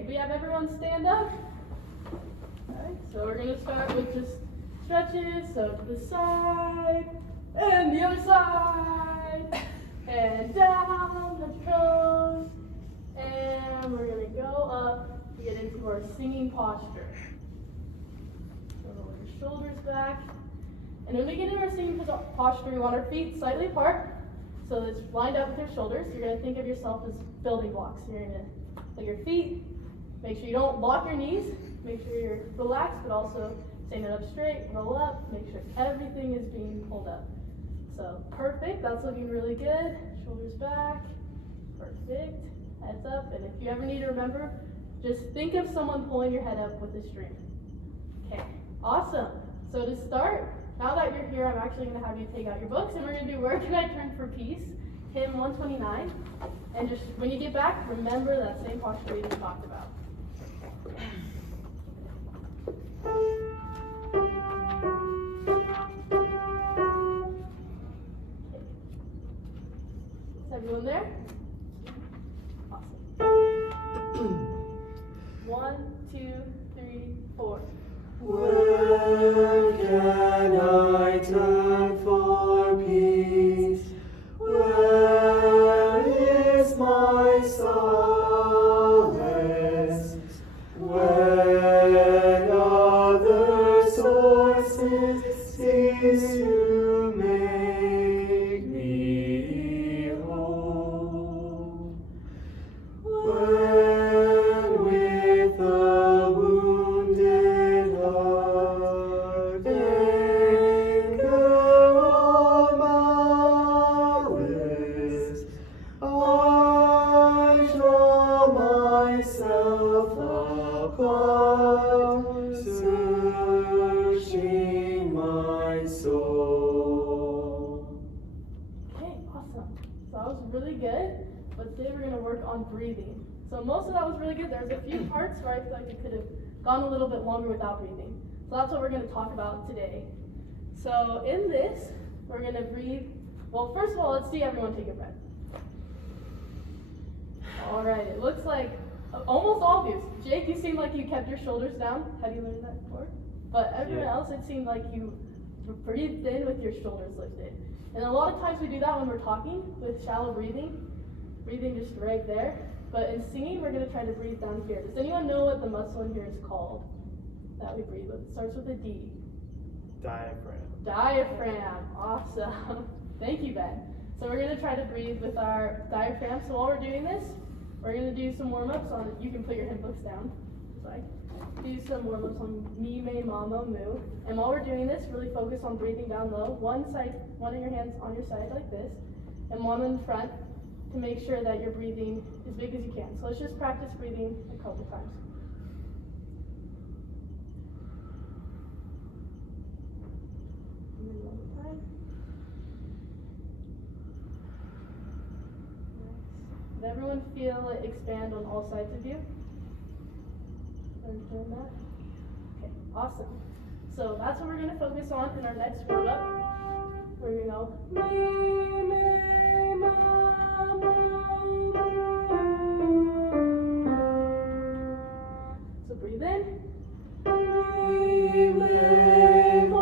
Could we have everyone stand up? Alright, so we're going to start with just stretches, so to the side, and the other side, and down, the toes, and we're going to go up to get into our singing posture. So roll your shoulders back, and when we get into our singing posture, we want our feet slightly apart, so it's lined up with your shoulders. You're going to think of yourself as building blocks. You're going to put your feet, make sure you don't lock your knees, make sure you're relaxed, but also stand it up straight, roll up, make sure everything is being pulled up. So perfect, that's looking really good. Shoulders back, perfect, heads up, and if you ever need to remember, just think of someone pulling your head up with a string. Okay, awesome. So to start, now that you're here, I'm actually going to have you take out your books, and we're going to do Where Can I Turn for Peace, hymn 129. And just when you get back, remember that same posture we just talked about. Is everyone there? Awesome. 1, 2, 3, 4. Where can I turn for peace? Where is my solace? When other sources cease to make me whole. When with a wounded heart anchor on malice, I draw myself apart, searching my soul. Okay, awesome. So that was really good, but today we're going to work on breathing. So most of that was really good. There's a few parts where I feel like it could have gone a little bit longer without breathing. So that's what we're going to talk about today. So in this, we're going to breathe. Well, first of all, let's see everyone take a breath. All right, it looks like almost all of you. Jake, you seem like you kept your shoulders down. Have you learned that before? But everyone else, it seemed like you breathed in with your shoulders lifted. And a lot of times we do that when we're talking with shallow breathing just right there. But in singing, we're going to try to breathe down here. Does anyone know what the muscle in here is called that we breathe with? It starts with a D. Diaphragm. Diaphragm. Awesome. Thank you, Ben. So we're going to try to breathe with our diaphragm. So while we're doing this, we're going to do some warm-ups on, you can put your hip books down. Sorry. Do some warm-ups on me, me, mama, moo. And while we're doing this, really focus on breathing down low. One of your hands on your side like this, and one in front to make sure that you're breathing as big as you can. So let's just practice breathing a couple times. And then one more time. Nice. Did everyone feel it expand on all sides of you? Understand that? Okay, awesome. So that's what we're going to focus on in our next warm-up. We're going to go me, me, ma, ma, so breathe in. Me, me, ma,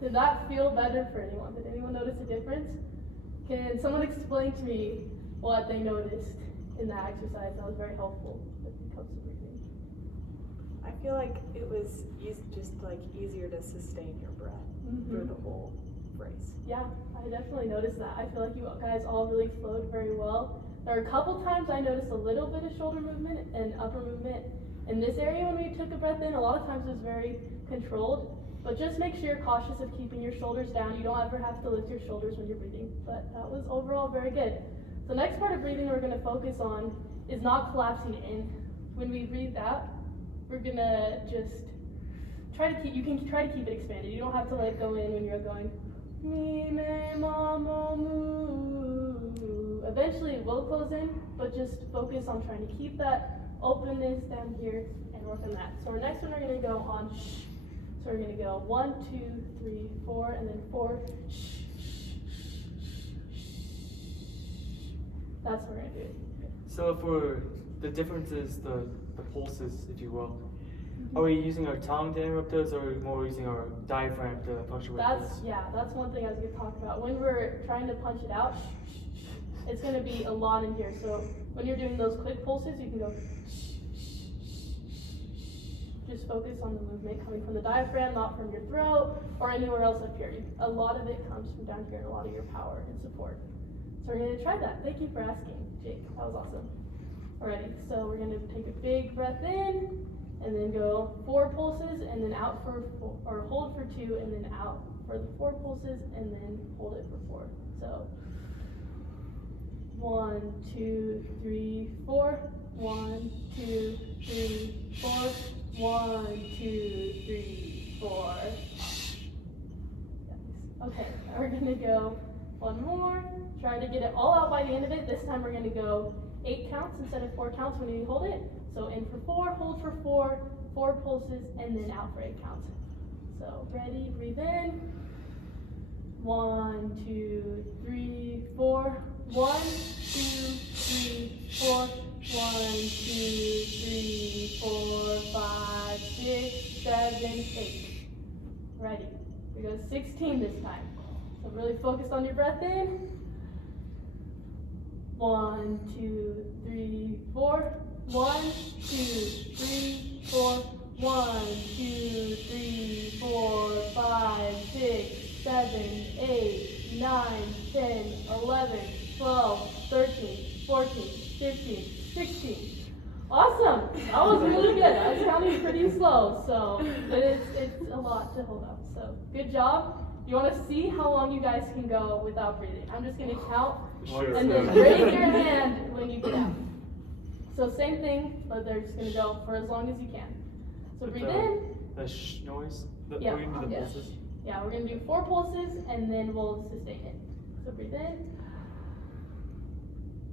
Did that feel better for anyone? Did anyone notice a difference? Can someone explain to me what they noticed in that exercise that was very helpful with the cups of breathing? I feel like it was just like easier to sustain your breath through the whole phrase. Yeah, I definitely noticed that. I feel like you guys all really flowed very well. There were a couple times I noticed a little bit of shoulder movement and upper movement in this area when we took a breath in. A lot of times it was very controlled, but just make sure you're cautious of keeping your shoulders down. You don't ever have to lift your shoulders when you're breathing, but that was overall very good. The next part of breathing we're going to focus on is not collapsing in. When we breathe out, we're going to just you can try to keep it expanded. You don't have to let it go in when you're going, me, me, ma, mo, moo. Eventually it will close in, but just focus on trying to keep that openness down here and work on that. So our next one, we're going to go on shh. So we're going to go 1, 2, 3, 4, and then 4. Shh, shh, shh, shh. That's what we're going to do. So for the differences, the pulses, if you will, are we using our tongue to interrupt those, or are we more using our diaphragm to punctuate those? That's one thing I was going to talk about. When we're trying to punch it out, it's going to be a lot in here. So when you're doing those quick pulses, you can go. Just focus on the movement coming from the diaphragm, not from your throat or anywhere else up here. A lot of it comes from down here, and a lot of your power and support. So we're going to try that. Thank you for asking, Jake. That was awesome. Alrighty, so we're going to take a big breath in, and then go 4 pulses, and then out for 4, or hold for 2, and then out for the 4 pulses, and then hold it for 4. So 1, 2, 3, 4. 1, 2, 3, 4. 1, 2, 3, 4. Okay, now we're gonna go one more. Try to get it all out by the end of it. This time we're gonna go 8 counts instead of 4 counts when you hold it. So in for 4, hold for 4, 4 pulses, and then out for 8 counts. So ready, breathe in. 1, 2, 3, 4. 1, 2, 3, 4. 1, 2, 3, 4, 5, 6, 7, 8. Ready. We go 16 this time. So really focus on your breath in. 1, 2, 3, 4. 1, 2, 3, 4. 1, 2, 3, 4, 5, 6, 7, 8, 9, 10, 11, 12, 13, 14, 15, 16. Awesome! That was really good. I was counting pretty slow, so it's a lot to hold up. So good job. You want to see how long you guys can go without breathing? I'm just going to count, and then raise your hand when you get out. So same thing, but they're just going to go for as long as you can. So breathe in. The sh noise? Yeah. We're going to do the pulses? Yeah, we're going to do 4 pulses, and then we'll sustain it. So breathe in.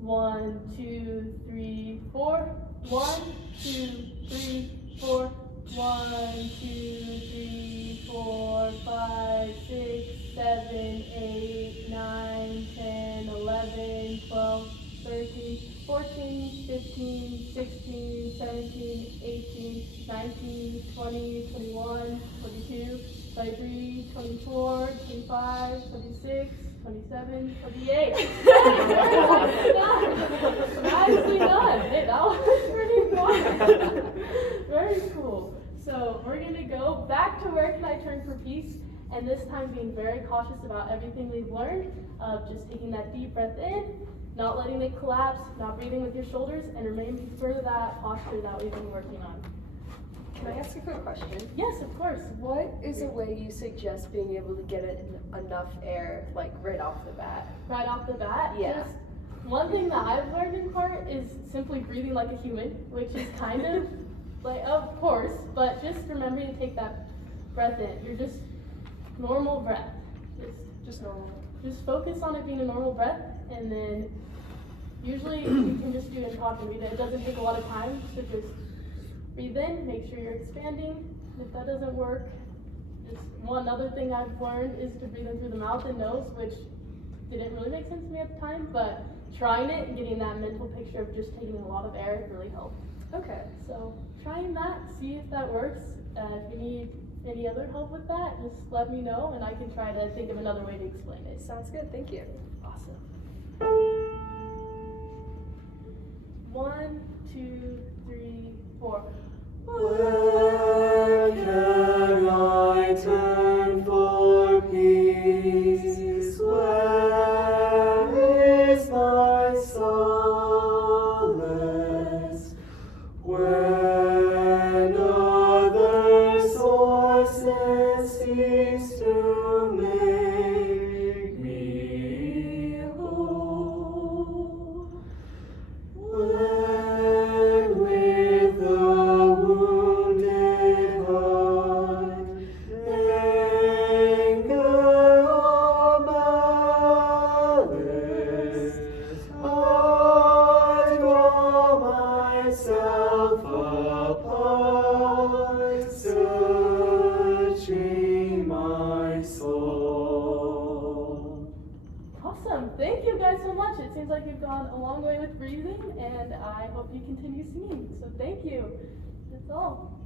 1, 2, 3, 4. 1, 2, 3, 4. 1, 2, 3, 4, 5, 6, 7, 8, 9, 10, 11, 12, 13, 14, 15, 16, 17, 18, 19, 20, 21, 22, 23, 24, 25, 26, 27, 28. Nicely done. Hey, that was pretty fun. Very cool. So we're going to go back to where can I turn for peace, and this time being very cautious about everything we've learned, of just taking that deep breath in, not letting it collapse, not breathing with your shoulders, and remaining for that posture that we've been working on. Can I ask a quick question? Yes, of course. What is a way you suggest being able to get enough air, like right off the bat? Right off the bat, Yeah. just one thing that I've learned in part is simply breathing like a human, which is kind of like, of course, but just remembering to take that breath in. You're just normal breath. Just normal. Just focus on it being a normal breath, and then usually you can just do it and talk and read it. It doesn't take a lot of time, so just breathe in, make sure you're expanding. If that doesn't work, just one other thing I've learned is to breathe in through the mouth and nose, which didn't really make sense to me at the time, but trying it and getting that mental picture of just taking a lot of air really helped. Okay. So trying that, see if that works. If you need any other help with that, just let me know, and I can try to think of another way to explain it. Sounds good. Thank you. Awesome. 1, 2, 3, 4. seems like you've gone a long way with breathing, and I hope you continue singing. So thank you. That's all.